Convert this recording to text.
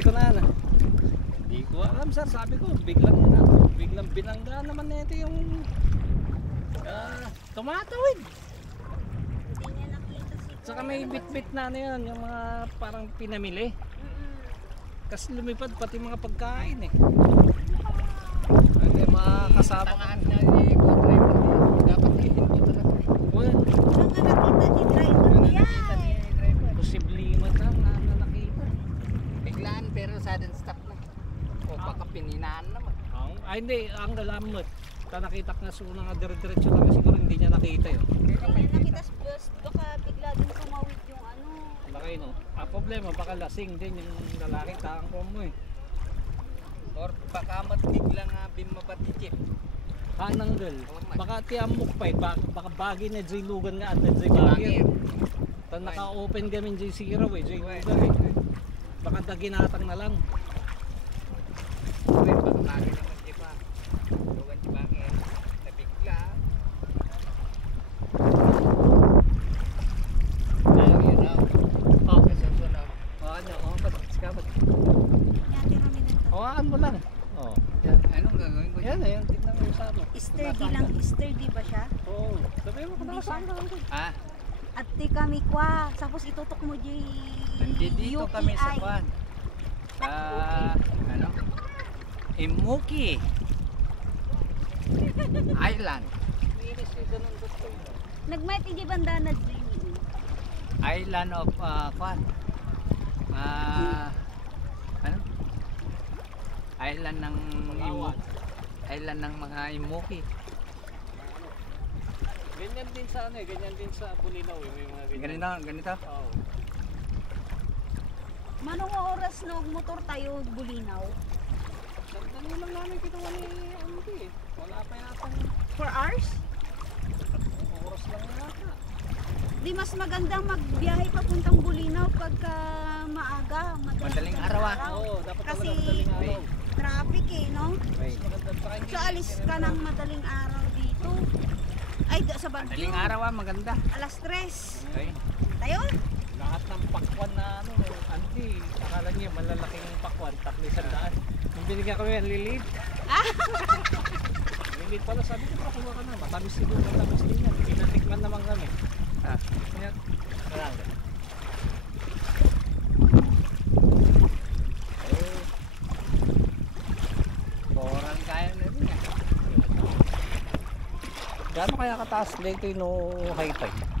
ko na. Hindi ko alam sir, sabi ko biglang binangga naman nito yung tumatawid. Hindi niya nakita si Saka may bit-bit na yun, yung mga parang pinamili. Kasi lumipad pati mga pagkain eh. Hindi mga kasama ko. Dapat hindi talaga. Nang nakita ni driver niya. Posible man lang na nakita. Biglaan pero sudden stop na. O baka pininaan naman. Ay hindi, ang galamot. Nakita nga suna nga dire-diretso lang siguro hindi niya nakita yun. Hindi niya nakita plus baka bigla din tumawid yung ano. Laki no. Problema baka lasing din yung lalaki tangko mo eh. Or baka biglang bimabatijip. Hananggal. Baka tiamok pa eh. Baka bagay na J Lugan nga at na J Bagir. Naka-open kami J Zero eh. J Lugan eh. Baka daginatang na lang. Uy, baka bagay naman di ba? Lugan di bagay. Nabigla. Yun na. Kasusunod. Ano? Ba't? Ba't? Yan, tirami din to. Hawakan mo lang. Yan. Anong gagawin ko Yan eh. Tignan mo yung sa ano. Sturdy lang, sturdy ba siya? Oo. Sabi mo kung Hindi nakasaan ka lang. Ah, At di kami kwa. Tapos itutok mo di nandito kami sa Kwan. Sa ano? Imuki Island. Iris yung ganun gusto mo. Nagmati di bandana dreaming. Island of Kwan. Ano? Island ng Island ng mga Imuki. Ganyan din sa ano eh. Ganyan din sa Bulinaw eh. May mga ganyan. Ganito? Oo. Manong oras na motor tayo bulinaw? Sandali lang namin kinuha ni Andy eh. Wala pa yata. 4 hours? Oras lang yata. Di mas magandang magbiyahe papuntang Bulinaw pagka maaga. Madaling araw Oo, dapat Kasi talaga madaling araw. traffic eh, no? Mas maganda pa hindi. So alis ka ng madaling araw dito. Ay, sa Baguio. Madaling araw maganda. Alas 3. Okay. Tayo? Lahat ng pakwan na ano, Andy, akala niya malalaking pakwan, 300. Nung binigyan kami ang lilit. Lilit pala, sabi ko, kuha ka na. Matamis siguro, matamis din yan. Pinatikman naman kami. Yan. Marang. Oran kaya na rin. Gaano kaya kataas dito yung high tide?